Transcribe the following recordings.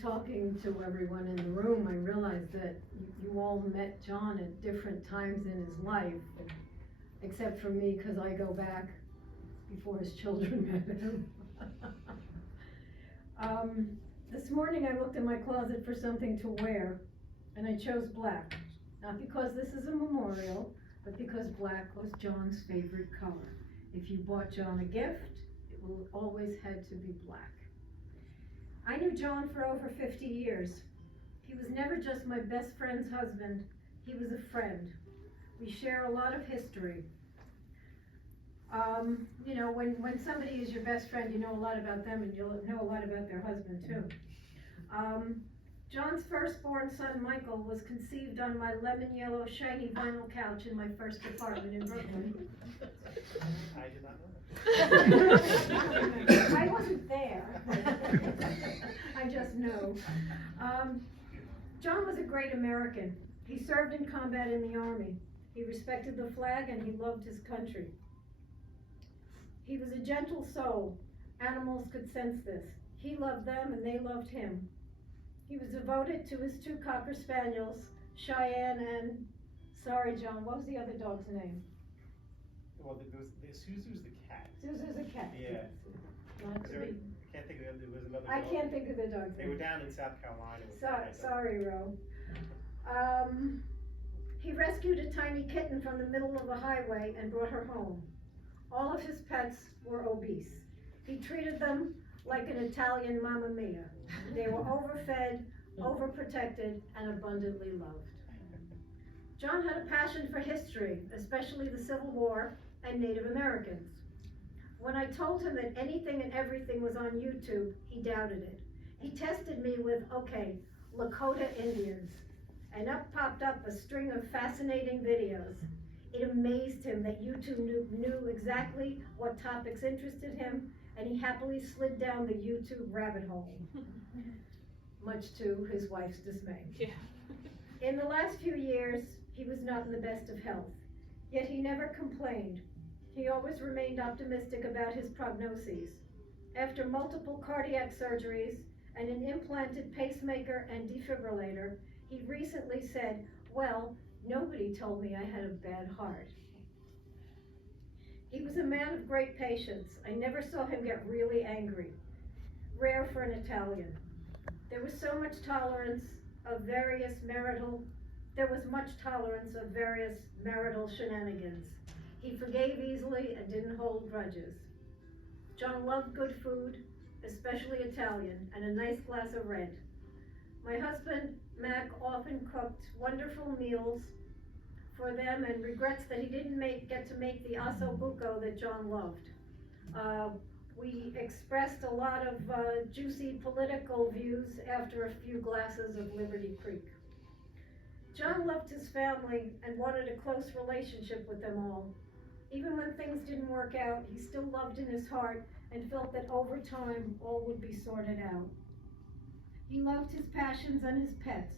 talking to everyone in the room, I realized that you all met John at different times in his life, except for me, because I go back before his children met him. This morning I looked in my closet for something to wear, and I chose black. Not because this is a memorial, but because black was John's favorite color. If you bought John a gift, it will always had to be black. I knew John for over 50 years. He was never just my best friend's husband, he was a friend. We share a lot of history. You know, when somebody is your best friend, you know a lot about them, and you'll know a lot about their husband too. John's firstborn son, Michael, was conceived on my lemon yellow shiny vinyl couch in my first apartment in Brooklyn. I did not know that. I wasn't there. I just know. John was a great American. He served in combat in the Army. He respected the flag and he loved his country. He was a gentle soul. Animals could sense this. He loved them and they loved him. He was devoted to his 2 Cocker Spaniels, Cheyenne and, sorry John, what was the other dog's name? Well, Suzu's the cat. Suzu's a cat. Yeah. Not to be. I can't think of there was another I dog. can't think of the dog's They name. were down in South Carolina. Sorry, Ro. He rescued a tiny kitten from the middle of a highway and brought her home. All of his pets were obese. He treated them like an Italian Mamma Mia. They were overfed, overprotected, and abundantly loved. John had a passion for history, especially the Civil War and Native Americans. When I told him that anything and everything was on YouTube, he doubted it. He tested me with, okay, Lakota Indians, and up popped up a string of fascinating videos. It amazed him that YouTube knew exactly what topics interested him, and he happily slid down the YouTube rabbit hole, much to his wife's dismay. Yeah. In the last few years, he was not in the best of health, yet he never complained. He always remained optimistic about his prognoses. After multiple cardiac surgeries and an implanted pacemaker and defibrillator, he recently said, well, nobody told me I had a bad heart. He was a man of great patience. I never saw him get really angry. Rare for an Italian. There was much tolerance of various marital shenanigans. He forgave easily and didn't hold grudges. John loved good food, especially Italian, and a nice glass of red. My husband, Mac, often cooked wonderful meals for them and regrets that he didn't get to make the osso buco that John loved. We expressed a lot of juicy political views after a few glasses of Liberty Creek. John loved his family and wanted a close relationship with them all. Even when things didn't work out, he still loved in his heart and felt that over time all would be sorted out. He loved his passions and his pets,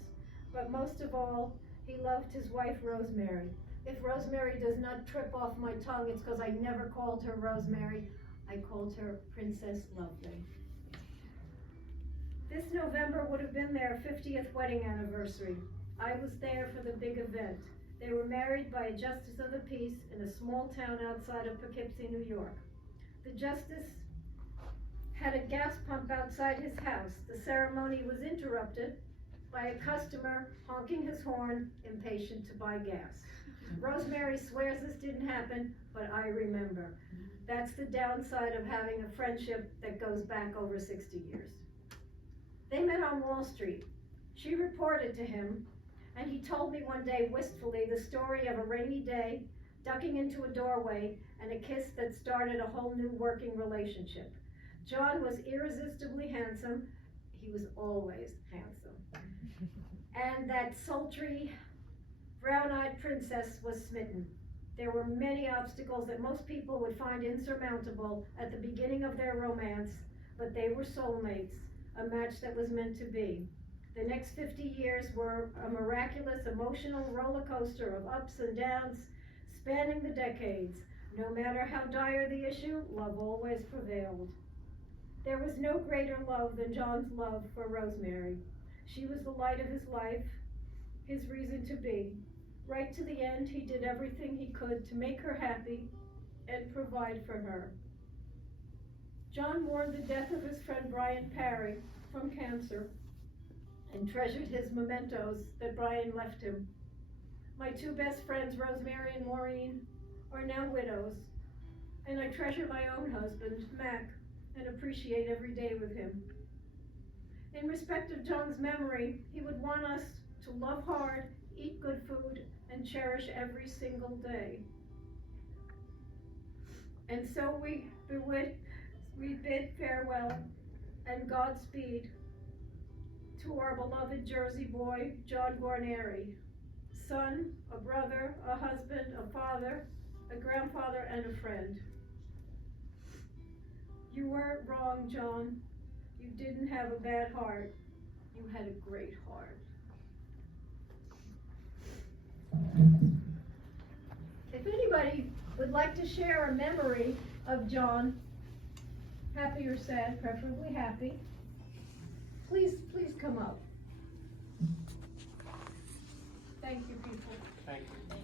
but most of all, he loved his wife, Rosemary. If Rosemary does not trip off my tongue, it's because I never called her Rosemary. I called her Princess Lovely. This November would have been their 50th wedding anniversary. I was there for the big event. They were married by a justice of the peace in a small town outside of Poughkeepsie, New York. The justice had a gas pump outside his house. The ceremony was interrupted by a customer honking his horn, impatient to buy gas. Rosemary swears this didn't happen, but I remember. That's the downside of having a friendship that goes back over 60 years. They met on Wall Street. She reported to him, and he told me one day wistfully the story of a rainy day, ducking into a doorway, and a kiss that started a whole new working relationship. John was irresistibly handsome. He was always handsome. And that sultry, brown-eyed princess was smitten. There were many obstacles that most people would find insurmountable at the beginning of their romance, but they were soulmates, a match that was meant to be. The next 50 years were a miraculous emotional roller coaster of ups and downs, spanning the decades. No matter how dire the issue, love always prevailed. There was no greater love than John's love for Rosemary. She was the light of his life, his reason to be. Right to the end, he did everything he could to make her happy and provide for her. John mourned the death of his friend Brian Parry from cancer and treasured his mementos that Brian left him. My two best friends, Rosemary and Maureen, are now widows, and I treasure my own husband, Mac, and appreciate every day with him. In respect of John's memory, he would want us to love hard, eat good food, and cherish every single day. And so we bid farewell and Godspeed to our beloved Jersey boy, John Guarnieri, son, a brother, a husband, a father, a grandfather, and a friend. You weren't wrong, John. You didn't have a bad heart. You had a great heart. If anybody would like to share a memory of John, happy or sad, preferably happy, please come up. Thank you, people. Thank you.